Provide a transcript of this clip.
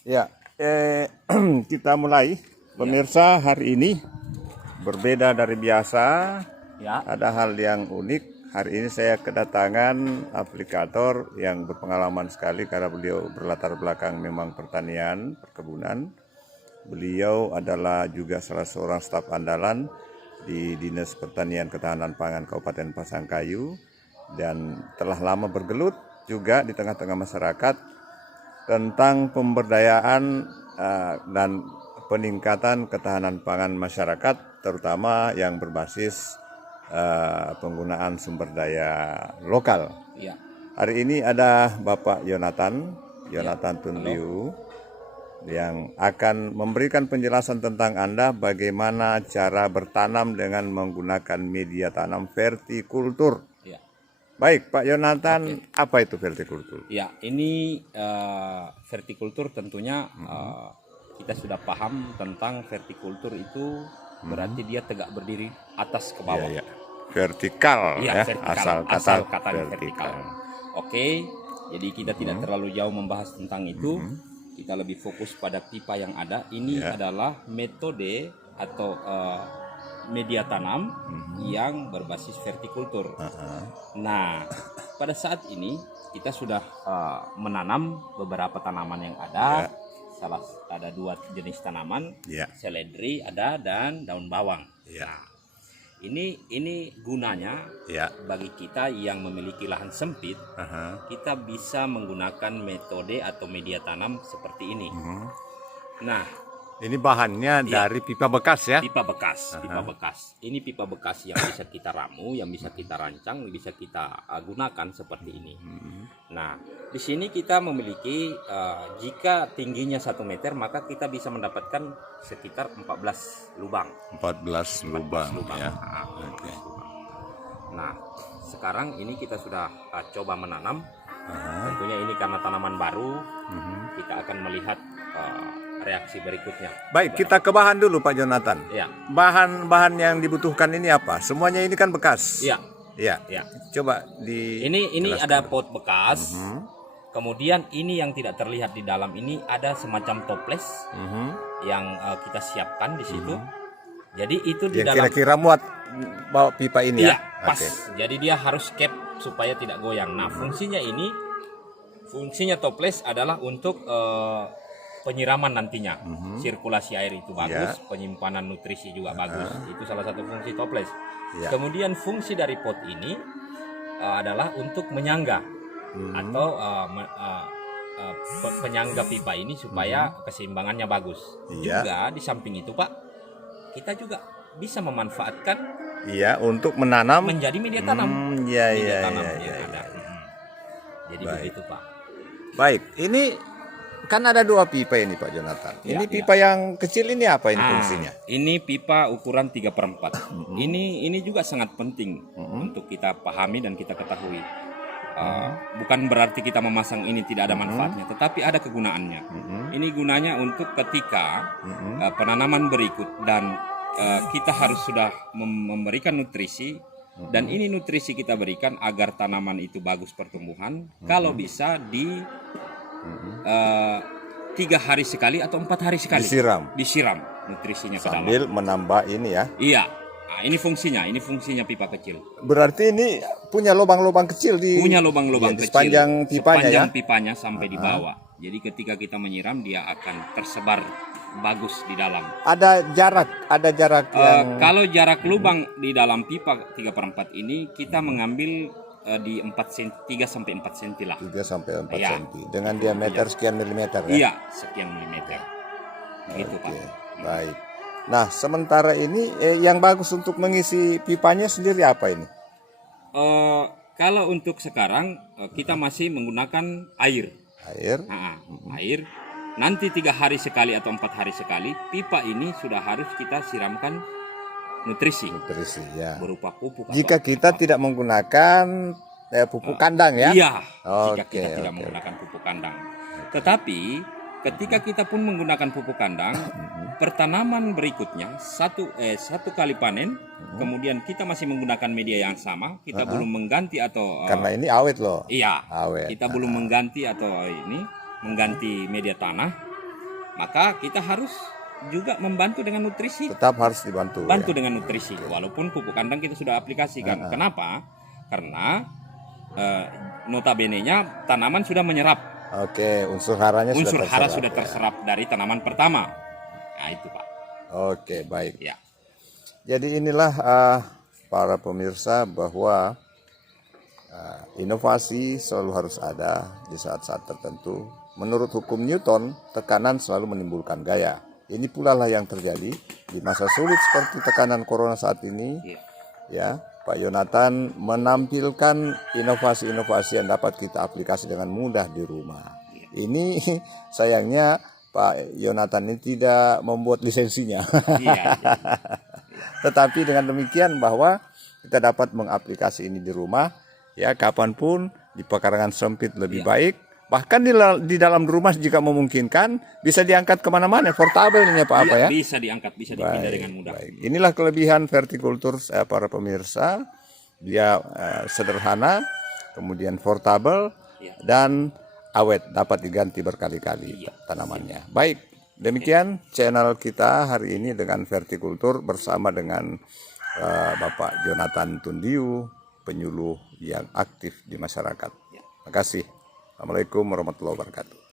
Ya, kita mulai. Pemirsa, hari ini berbeda dari biasa. Ya. Ada hal yang unik. Hari ini saya kedatangan aplikator yang berpengalaman sekali karena beliau berlatar belakang memang pertanian, perkebunan. Beliau adalah juga salah seorang staf andalan di Dinas Pertanian Ketahanan Pangan Kabupaten Pasangkayu dan telah lama bergelut juga di tengah-tengah masyarakat tentang pemberdayaan dan peningkatan ketahanan pangan masyarakat, terutama yang berbasis penggunaan sumber daya lokal. Ya. Hari ini ada Bapak Yonatan Tunliu yang akan memberikan penjelasan tentang Anda bagaimana cara bertanam dengan menggunakan media tanam vertikultur. Ya. Baik, Pak Yonatan, apa itu vertikultur? Ya, ini vertikultur tentunya kita sudah paham tentang vertikultur itu berarti dia tegak berdiri atas ke bawah. Ya. Vertikal ya, vertikal. asal kata vertikal. Oke, jadi kita tidak terlalu jauh membahas tentang itu. Kita lebih fokus pada pipa yang ada. Ini adalah metode atau media tanam yang berbasis vertikultur. Nah, pada saat ini kita sudah menanam beberapa tanaman yang ada. Ada 2 jenis tanaman, seledri ada dan daun bawang. Nah, ini gunanya bagi kita yang memiliki lahan sempit, kita bisa menggunakan metode atau media tanam seperti ini. Nah, ini bahannya dari pipa bekas ya? Pipa bekas. Ini pipa bekas yang bisa kita ramu, yang bisa kita rancang, bisa kita gunakan seperti ini. Nah, di sini kita memiliki jika tingginya 1 meter, maka kita bisa mendapatkan sekitar 14 lubang. 14 lubang. Ya. Nah, sekarang ini kita sudah coba menanam. Tentunya ini karena tanaman baru, kita akan melihat reaksi berikutnya. Baik, kita ke bahan dulu Pak Yonatan. Ya. Bahan-bahan yang dibutuhkan ini apa? Semuanya ini kan bekas. Iya. Ya. Coba di Ini ada pot bekas. Kemudian ini yang tidak terlihat di dalam ini ada semacam toples yang kita siapkan di situ. Jadi itu di yang dalam kira-kira muat bawa pipa ini ya. ya. Pas. Jadi dia harus cap supaya tidak goyang. Nah, fungsinya toples adalah untuk penyiraman nantinya, sirkulasi air itu bagus, penyimpanan nutrisi juga bagus. Itu salah satu fungsi toples. Kemudian fungsi dari pot ini adalah untuk menyangga atau penyangga pipa ini supaya keseimbangannya bagus. Juga di samping itu Pak, kita juga bisa memanfaatkan untuk menanam menjadi media tanam. Iya. Jadi begitu Pak. Baik, ini kan ada 2 pipa ini Pak Yonatan. Ini pipa yang kecil ini apa ini fungsinya? Ini pipa ukuran 3/4. Ini juga sangat penting untuk kita pahami dan kita ketahui. Bukan berarti kita memasang ini tidak ada manfaatnya, tetapi ada kegunaannya. Ini gunanya untuk ketika penanaman berikut dan kita harus sudah memberikan nutrisi. Dan ini nutrisi kita berikan agar tanaman itu bagus pertumbuhan. Kalau bisa di 3 hari sekali atau 4 hari sekali disiram nutrisinya ke dalam. Sambil menambah ini ya. Iya. Nah, ini fungsinya pipa kecil. Berarti ini punya lubang-lubang kecil di kecil sepanjang pipanya sampai di bawah. Jadi ketika kita menyiram dia akan tersebar bagus di dalam. Ada jarak yang kalau jarak lubang di dalam pipa 3/4 ini kita mengambil di 3 sampai 4 cm lah. 3 sampai 4 cm dengan diameter sekian milimeter ya. Iya, sekian milimeter. Begitu Pak. Baik. Nah, sementara ini yang bagus untuk mengisi pipanya sendiri apa ini? Kalau untuk sekarang kita masih menggunakan air. Air. Nanti 3 hari sekali atau 4 hari sekali pipa ini sudah harus kita siramkan nutrisi ya. Berupa pupuk. Jika kita tidak menggunakan pupuk kandang ya? Iya. Jika kita tidak menggunakan pupuk kandang. Tetapi ketika kita pun menggunakan pupuk kandang, pertanaman berikutnya satu kali panen, kemudian kita masih menggunakan media yang sama, kita belum mengganti atau karena ini awet loh. Iya. Awet. Kita belum mengganti atau mengganti media tanah. maka kita harus juga membantu dengan nutrisi. Tetap harus dibantu. Bantu dengan nutrisi, walaupun pupuk kandang kita sudah aplikasikan. Kenapa? Karena notabene-nya tanaman sudah menyerap. Oke, unsur haranya Unsur hara terserap, sudah terserap dari tanaman pertama. Nah itu Pak. Oke, baik. Ya. Jadi inilah para pemirsa bahwa inovasi selalu harus ada di saat-saat tertentu. Menurut hukum Newton, tekanan selalu menimbulkan gaya. Ini pula lah yang terjadi di masa sulit seperti tekanan corona saat ini. Ya, Pak Yonatan menampilkan inovasi-inovasi yang dapat kita aplikasi dengan mudah di rumah. Ini sayangnya Pak Yonatan ini tidak membuat lisensinya. Tetapi dengan demikian bahwa kita dapat mengaplikasi ini di rumah, ya kapanpun, di pekarangan sempit lebih baik. Bahkan di dalam rumah jika memungkinkan bisa diangkat kemana-mana, portable ini Pak apa ya? Bisa diangkat, bisa dipindah dengan mudah. Baik. Inilah kelebihan vertikultur para pemirsa. Dia sederhana, kemudian portable dan awet, dapat diganti berkali-kali tanamannya. Baik, demikian channel kita hari ini dengan vertikultur bersama dengan Bapak Yonatan Tundiu, penyuluh yang aktif di masyarakat. Terima kasih. Assalamualaikum warahmatullahi wabarakatuh.